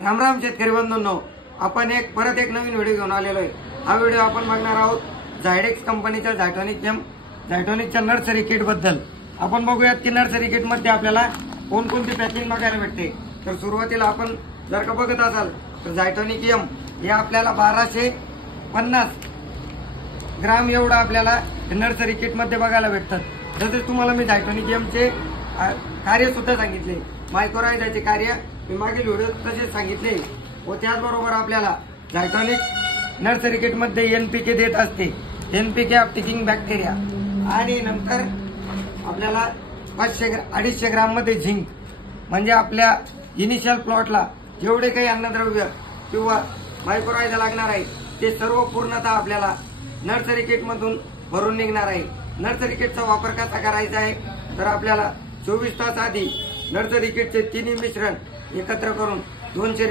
राम राम शेतकरी बंधूंनो, आपण परत एक नवीन व्हिडिओ घेऊन आलेलो आहे। हा व्हिडिओ आपण बघणार आहोत झायडेक्स कंपनीच्या झायटोनिकच्या नर्सरी किट बद्दल। आपण बघूयात की नर्सरी किट मध्ये आपल्याला कोणकोणती पॅकिंग बघायला भेटते। तर सुरुवातीला आपण जर का बघत असाल तर झायटोनिक एम हे आपल्याला 1250 ग्राम एवढा आपल्याला नर्सरी किट मध्ये बघायला भेटतात। जसे तुम्हाला मी झायटोनिक एम चे कार्य सुद्धा सांगितले, मायक्रोरायझाचे कार्य मी मागील व्हिडिओ तसेच सांगितले व त्याचबरोबर आपल्याला झायटोनिक नर्सरी किट मध्ये एनपीके देत असते, एनपीके अपटेकिंग बॅक्टेरिया, आणि नंतर आपल्याला 250 ग्राम मध्ये झिंक, म्हणजे आपल्या इनिशियल प्लॉटला जेवढे काही अन्नद्रव्य किंवा मायक्रोरायझा लागणार आहे ते सर्व पूर्णतः आपल्याला नर्सरी किट मधून भरून निघणार आहे। नर्सरी किटचा वापर कसा करायचा आहे तर आपल्याला 24 तास आधी नर्सरी किटचे तिन्ही मिश्रण एकत्र करून 200